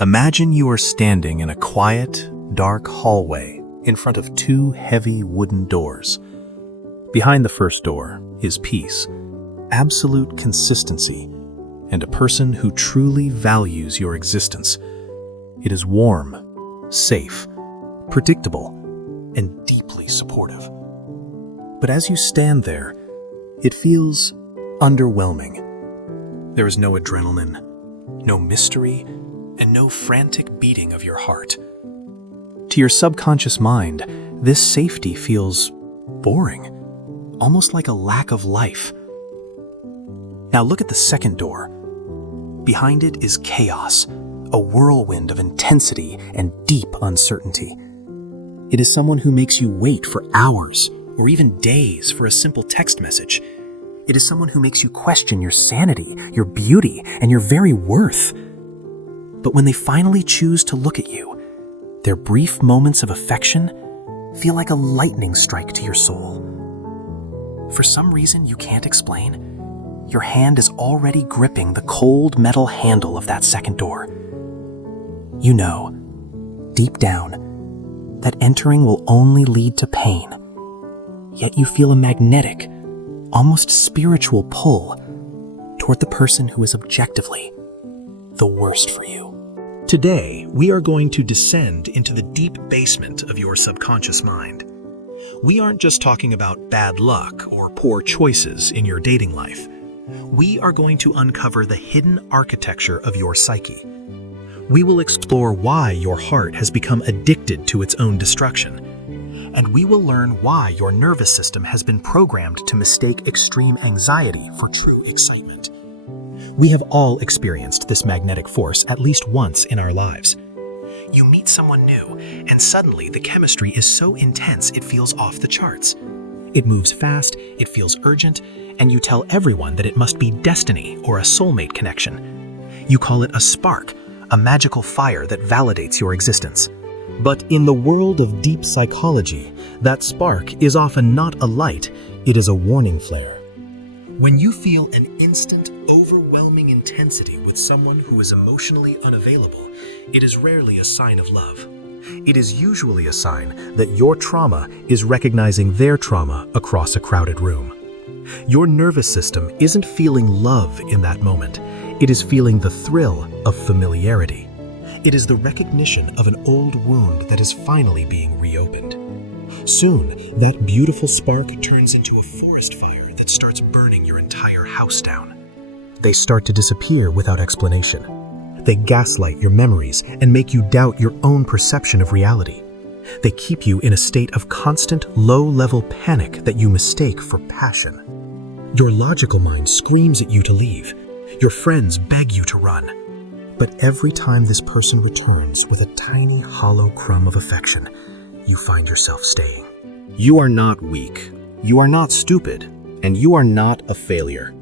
Imagine you are standing in a quiet, dark hallway in front of two heavy wooden doors. Behind the first door is peace, absolute consistency, and a person who truly values your existence. It is warm, safe, predictable, and deeply supportive. But as you stand there, it feels underwhelming. There is no adrenaline, no mystery, and no frantic beating of your heart. To your subconscious mind, this safety feels boring, almost like a lack of life. Now look at the second door. Behind it is chaos, a whirlwind of intensity and deep uncertainty. It is someone who makes you wait for hours or even days for a simple text message. It is someone who makes you question your sanity, your beauty, and your very worth. But when they finally choose to look at you, their brief moments of affection feel like a lightning strike to your soul. For some reason you can't explain, your hand is already gripping the cold metal handle of that second door. You know, deep down, that entering will only lead to pain. Yet you feel a magnetic, almost spiritual pull toward the person who is objectively the worst for you. Today, we are going to descend into the deep basement of your subconscious mind. We aren't just talking about bad luck or poor choices in your dating life. We are going to uncover the hidden architecture of your psyche. We will explore why your heart has become addicted to its own destruction. And we will learn why your nervous system has been programmed to mistake extreme anxiety for true excitement. We have all experienced this magnetic force at least once in our lives. You meet someone new, and suddenly the chemistry is so intense it feels off the charts. It moves fast, it feels urgent, and you tell everyone that it must be destiny or a soulmate connection. You call it a spark, a magical fire that validates your existence. But in the world of deep psychology, that spark is often not a light, it is a warning flare. When you feel an instant, overwhelming intensity with someone who is emotionally unavailable, it is rarely a sign of love. It is usually a sign that your trauma is recognizing their trauma across a crowded room. Your nervous system isn't feeling love in that moment. It is feeling the thrill of familiarity. It is the recognition of an old wound that is finally being reopened. Soon, that beautiful spark turns into a forest fire that starts burning your entire house down. They start to disappear without explanation. They gaslight your memories and make you doubt your own perception of reality. They keep you in a state of constant, low-level panic that you mistake for passion. Your logical mind screams at you to leave. Your friends beg you to run. But every time this person returns with a tiny, hollow crumb of affection, you find yourself staying. You are not weak. You are not stupid. And you are not a failure.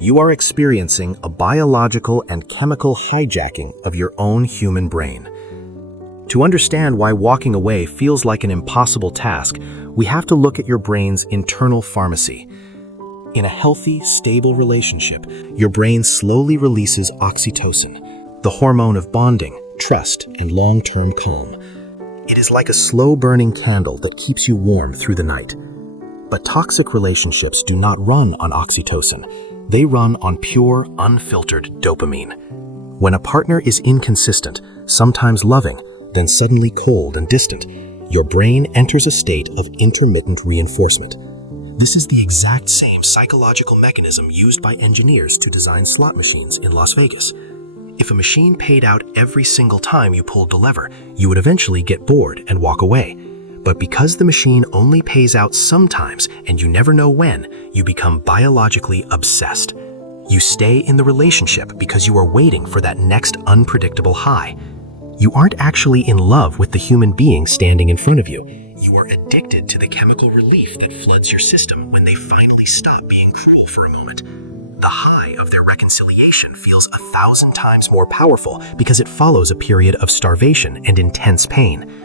You are experiencing a biological and chemical hijacking of your own human brain. To understand why walking away feels like an impossible task, we have to look at your brain's internal pharmacy. In a healthy, stable relationship, your brain slowly releases oxytocin, the hormone of bonding, trust, and long-term calm. It is like a slow-burning candle that keeps you warm through the night. But toxic relationships do not run on oxytocin. They run on pure, unfiltered dopamine. When a partner is inconsistent, sometimes loving, then suddenly cold and distant, your brain enters a state of intermittent reinforcement. This is the exact same psychological mechanism used by engineers to design slot machines in Las Vegas. If a machine paid out every single time you pulled the lever, you would eventually get bored and walk away. But because the machine only pays out sometimes and you never know when, you become biologically obsessed. You stay in the relationship because you are waiting for that next unpredictable high. You aren't actually in love with the human being standing in front of you. You are addicted to the chemical relief that floods your system when they finally stop being cruel for a moment. The high of their reconciliation feels 1,000 times more powerful because it follows a period of starvation and intense pain.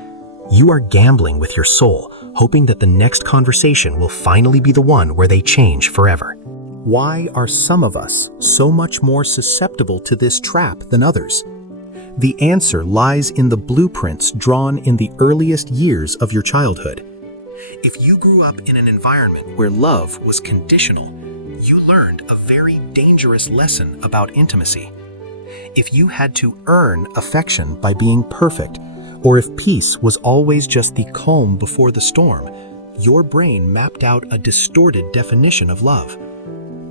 You are gambling with your soul, hoping that the next conversation will finally be the one where they change forever. Why are some of us so much more susceptible to this trap than others? The answer lies in the blueprints drawn in the earliest years of your childhood. If you grew up in an environment where love was conditional, you learned a very dangerous lesson about intimacy. If you had to earn affection by being perfect, or if peace was always just the calm before the storm, your brain mapped out a distorted definition of love.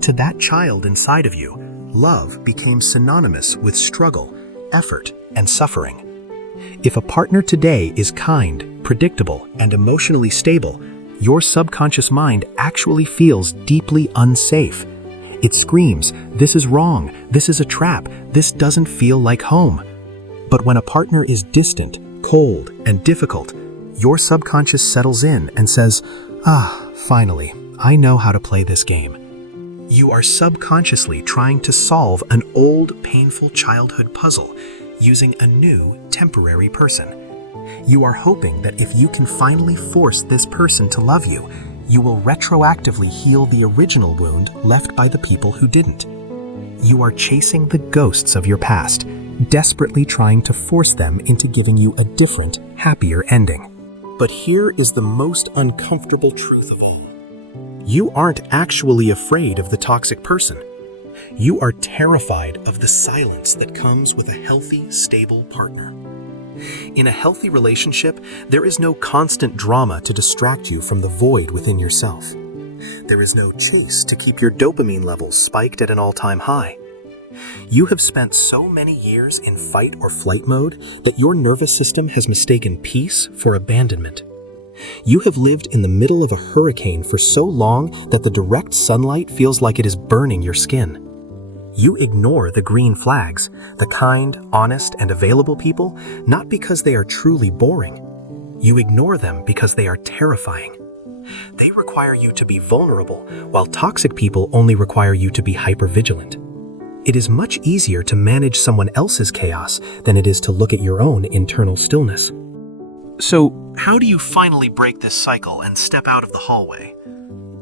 To that child inside of you, love became synonymous with struggle, effort, and suffering. If a partner today is kind, predictable, and emotionally stable, your subconscious mind actually feels deeply unsafe. It screams, "This is wrong, this is a trap, this doesn't feel like home." But when a partner is distant, cold, and difficult, your subconscious settles in and says, finally, I know how to play this game. You are subconsciously trying to solve an old, painful childhood puzzle using a new, temporary person. You are hoping that if you can finally force this person to love you, you will retroactively heal the original wound left by the people who didn't. You are chasing the ghosts of your past, desperately trying to force them into giving you a different, happier ending. But here is the most uncomfortable truth of all. You aren't actually afraid of the toxic person. You are terrified of the silence that comes with a healthy, stable partner. In a healthy relationship, there is no constant drama to distract you from the void within yourself. There is no chase to keep your dopamine levels spiked at an all-time high. You have spent so many years in fight or flight mode that your nervous system has mistaken peace for abandonment. You have lived in the middle of a hurricane for so long that the direct sunlight feels like it is burning your skin. You ignore the green flags, the kind, honest, and available people, not because they are truly boring. You ignore them because they are terrifying. They require you to be vulnerable, while toxic people only require you to be hypervigilant. It is much easier to manage someone else's chaos than it is to look at your own internal stillness. So, how do you finally break this cycle and step out of the hallway?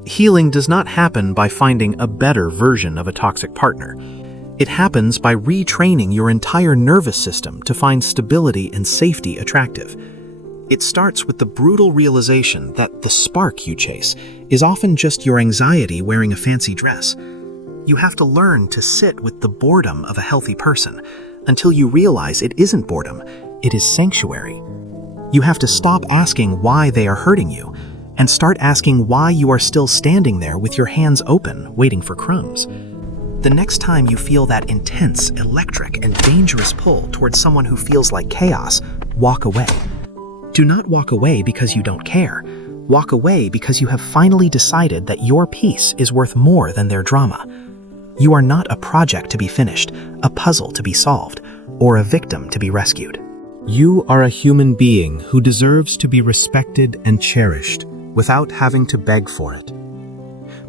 Healing does not happen by finding a better version of a toxic partner. It happens by retraining your entire nervous system to find stability and safety attractive. It starts with the brutal realization that the spark you chase is often just your anxiety wearing a fancy dress. You have to learn to sit with the boredom of a healthy person until you realize it isn't boredom, it is sanctuary. You have to stop asking why they are hurting you and start asking why you are still standing there with your hands open, waiting for crumbs. The next time you feel that intense, electric, and dangerous pull towards someone who feels like chaos, walk away. Do not walk away because you don't care. Walk away because you have finally decided that your peace is worth more than their drama. You are not a project to be finished, a puzzle to be solved, or a victim to be rescued. You are a human being who deserves to be respected and cherished without having to beg for it.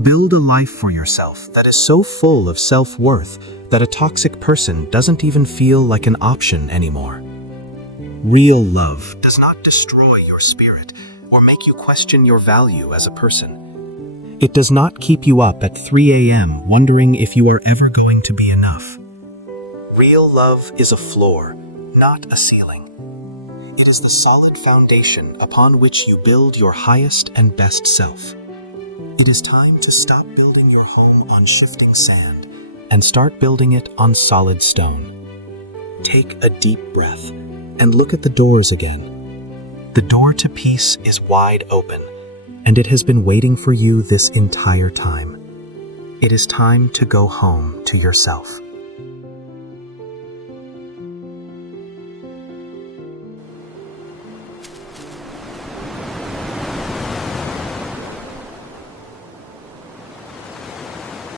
Build a life for yourself that is so full of self-worth that a toxic person doesn't even feel like an option anymore. Real love does not destroy your spirit or make you question your value as a person. It does not keep you up at 3 a.m. wondering if you are ever going to be enough. Real love is a floor, not a ceiling. It is the solid foundation upon which you build your highest and best self. It is time to stop building your home on shifting sand and start building it on solid stone. Take a deep breath and look at the doors again. The door to peace is wide open, and it has been waiting for you this entire time. It is time to go home to yourself.